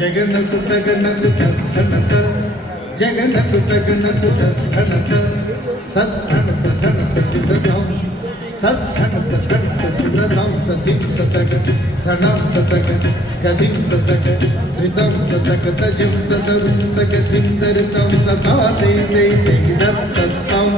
జగన్నకు తగనకు తన్నత జగన్నకు తగనకు తన్నత తన్నత తన్నత సిద్ధం తన్నత తన్నత సిద్ధం తసిద్ధ తగ తనం తగ గదిం తగ రితం తగ తజం తదం తగ సిందరితం తతాతే తే తే దత్తం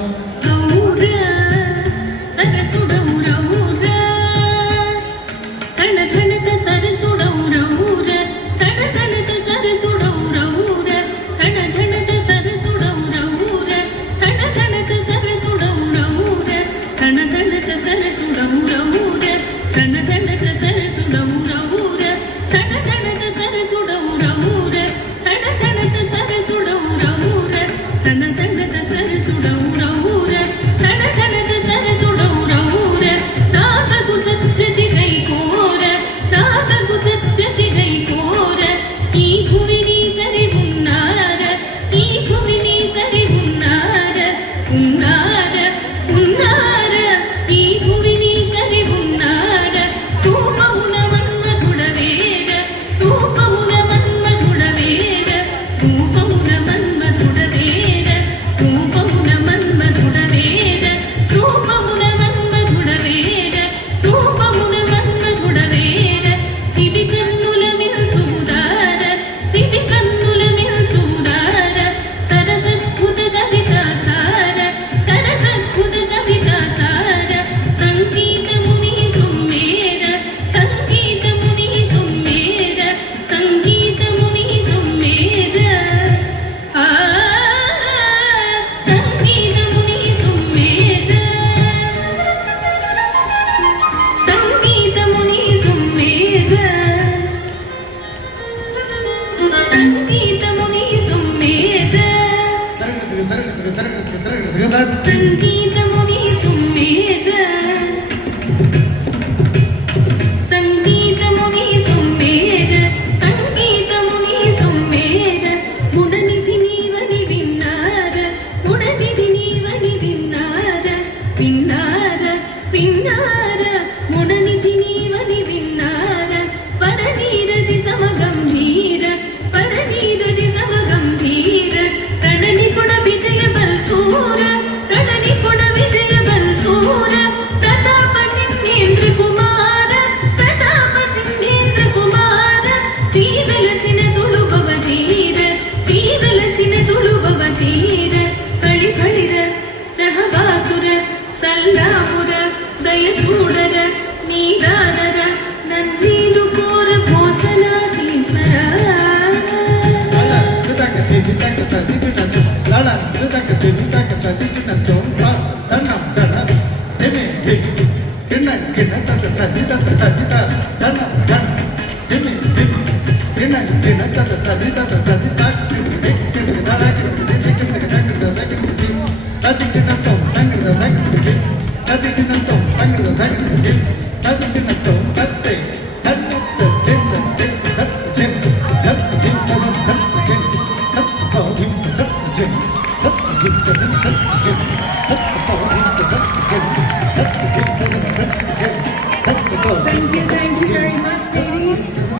సంగీతముని సుమేధ సంగీతముని సుమేధ సంగీతముని సుమేధ గుణనిధి నీవని విన్నార గుణనిధి నీవని విన్నార విన్నార విన్నార గుణనిధి నీవని విన్నార పరనీరది సమగంభీర పరనీరది సమగంభీర రణని పుణ విజయ బల్సూర సల్లాపుర దయ చూడర నీదానర నన్నీలు కోర పోసనాధీశ్వర Thank you.